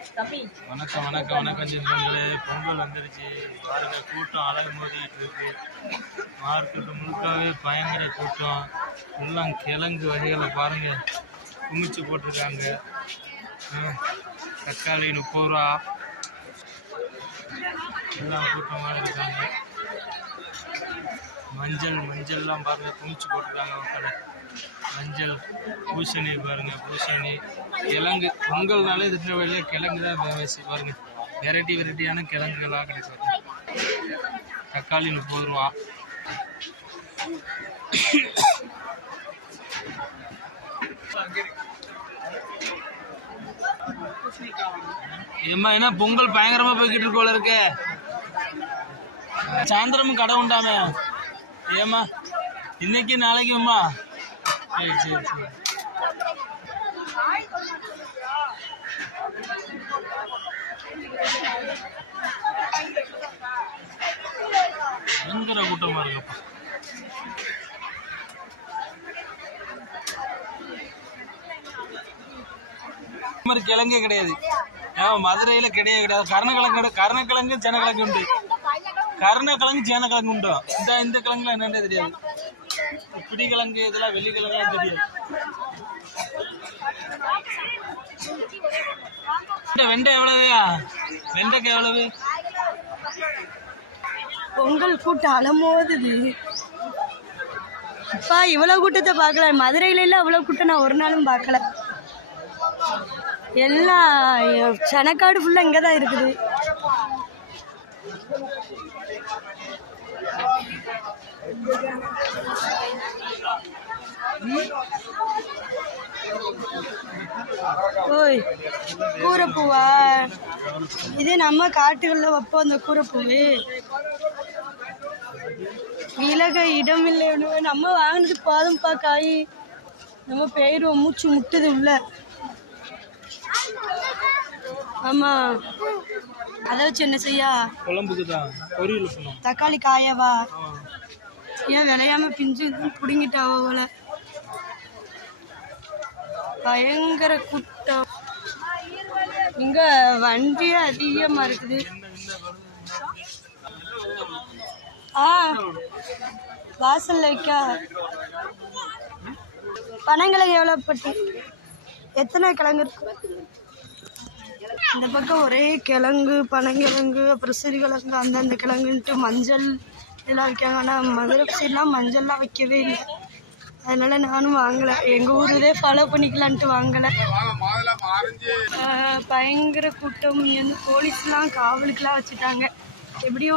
வணக்கம் வணக்கம் வணக்கம் சொந்தங்களே பொங்கல் வந்துருச்சு. பாருங்க கூட்டம் அழகு மோதிட்டு இருக்கு. மார்க்கெட்டு முழுக்காவே பயங்கர கூட்டம். எல்லாம் கிழங்கு வகைகளை பாருங்க குமிச்சு போட்டிருக்காங்க. தக்காளி முப்பது ரூபா. எல்லாம் கூட்டமாக இருக்காங்க. மஞ்சள் மஞ்சள்லாம் பாருங்க குமிச்சு போட்டிருக்காங்க கடை மஞ்சள் பூசணி பாருங்க பூசணி. கிழங்கு பொங்கல்னாலே திருநெல்வேலியில் கிழங்கு தான் ஃபேமஸ் பாருங்க வெரைட்டி வெரைட்டியான கிழங்குகளாக கிடைக்கும் தக்காளி முப்பது ரூபா. ஏம்மா என்ன பொங்கல் பயங்கரமா போய்கிட்டு இருக்கோல போல இருக்கு. சாயந்தரமும் கடை உண்டாமே. ஏம்மா? இன்னைக்கு நாளைக்கும்மா. சரி சரி சரி. பயங்கர கூட்டமா இருக்கப்பா. மாதிரி கிழங்கே கிடையாது. ஏன் மதுரையில கிடையவே கிடையாது. கருணக்கிழங்கு கிடையாது. கருணக்கிழங்கு சேனக்கிழங்கு உண்டு. கருணக்கிழங்கு சேனக்கிழங்கு உண்டு? இந்த இந்த கிழங்குலாம் என்னன்னே தெரியாது. பிடிக்கிழங்கு இதெல்லாம் வெள்ளிக்கிழங்குலாம் தெரியாது. இந்த வெண்டை எவ்வளவுயா? வெண்டைக்கு எவ்வளவு? பொங்கல் கூட்டம் அலமோதுது அப்பா இவ்வளவு கூட்டத்தை பார்க்கல. மதுரையில எல்லாம் அவ்வளவு கூட்டம் நான் ஒரு நாளும் பார்க்கல. எல்லாம் சனக்காடு ஃபுல்லாக இங்கே தான் இருக்குது. ஓய் கூரைப்பூவா? இது நம்ம காட்டுகளில் வைப்போம் அந்த கூரைப்பூவு. விலக இடம் இல்லைன்னு நம்ம வாங்கினது பாதம்பா காய். நம்ம பெயருவோம் மூச்சு முட்டுது உள்ள. ஆமா. அதை வச்சு என்ன செய்யா? குழம்புக்கு தான் பொரியல் பண்ணும் தக்காளி காயவா? ஏன் விளையாம பிஞ்சு பிடுங்கிட்டாவோ போல. பயங்கர கூட்டம். இங்க வண்டி அதிகமா இருக்குது. ஆ. வாசல்ல வைக்கா. பனங்கிழங்கு எவ்வளோ பட்டி? எத்தனை கிழங்கு இருக்கு? இந்த பக்கம் ஒரே கிழங்கு பனங்கிழங்கு அப்புறம் சிறுகிழங்கு அந்தந்த கிழங்குன்ட்டு மஞ்சள் இதெல்லாம் வைக்காங்க ஆனால் மதுரை சைட்லாம் மஞ்சள்லாம் வைக்கவே இல்லை. அதனால நானும் வாங்கலை. எங்கள் ஊருதே ஃபாலோ பண்ணிக்கலான்ட்டு வாங்கலை. பயங்கர கூட்டம். இங்க போலீஸ்லாம் காவலுக்குலாம் வச்சுட்டாங்க. எப்படியும்